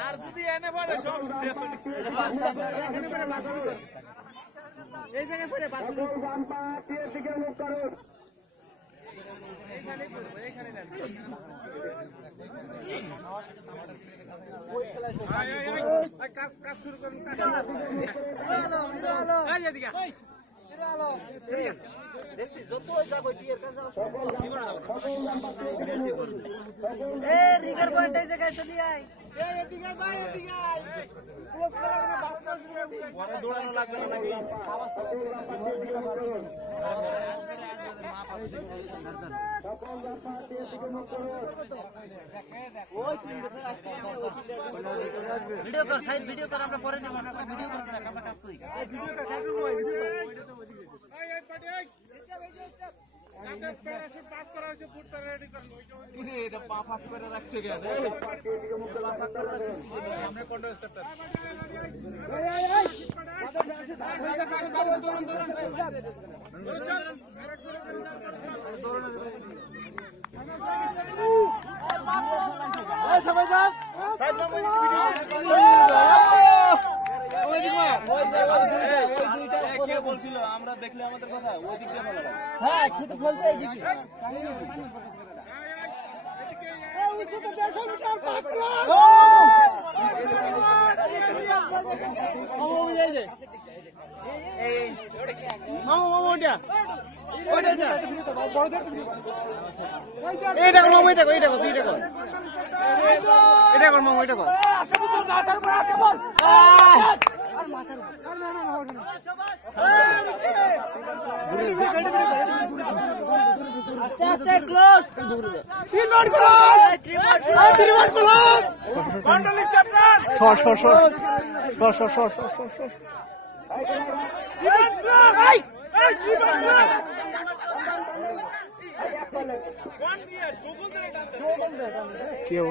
আর যদি এনে পড়ে সব এই জায়গায় পড়ে কাজ শুরু করুন দেখছি যত যাবো রিগার পয়েন্ট এই জায়গায় চলি আয় এদিকে ভাই এদিকে আয় ক্লোজ করা না বাস পরে দৌড়ানো লাগবে না নাকি ভিডিও কর সাইড ভিডিও কর আমরা পরে নেব আমরা ভিডিও করব না আমরা কাজ করি ভিডিও কর কাজ করব ভিডিও এই পাটি আমরা প্যারাশুট পাস করা হয়েছে ফুটটা রেডি কর কিরে এটা পা ফাট করে রাখছে কেন আমরা কন্ট্রোল স্টার্টার সবাই যান সাইড কে বলছিল আমরা দেখলে আমাদের কথা ওই দিক দিয়ে বলা হ্যাঁ শুধু বলতে এই দিকে আস্তে আস্তে ক্লোজ 3 বার ক্লোজ 3 বার ক্লোজ কন্ট্রোল স্টার্টার শর্ট क्यों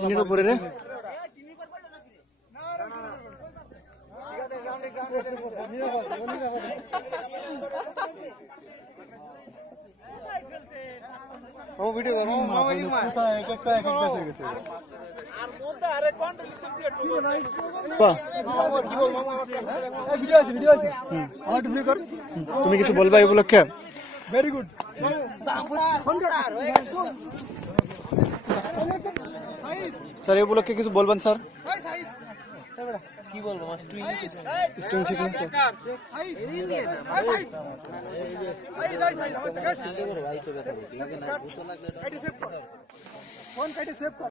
किनेर उपरे रे ও ভিডিও করো মামা এই মা একটা হয়ে গেছে আর মধ্যে আরে কন্ট্রিবিউশন দিয়ে টুকো নাই বাহ কি বল মামা ভিডিও আছে আমার ভিডিও কর তুমি কিছু বলবা এই উপলক্ষে ভেরি গুড স্যার এই উপলক্ষে কিছু বলবেন স্যার কি বলবো স্ট্রিং ঠিক আছে ফোন কেটে সেভ কর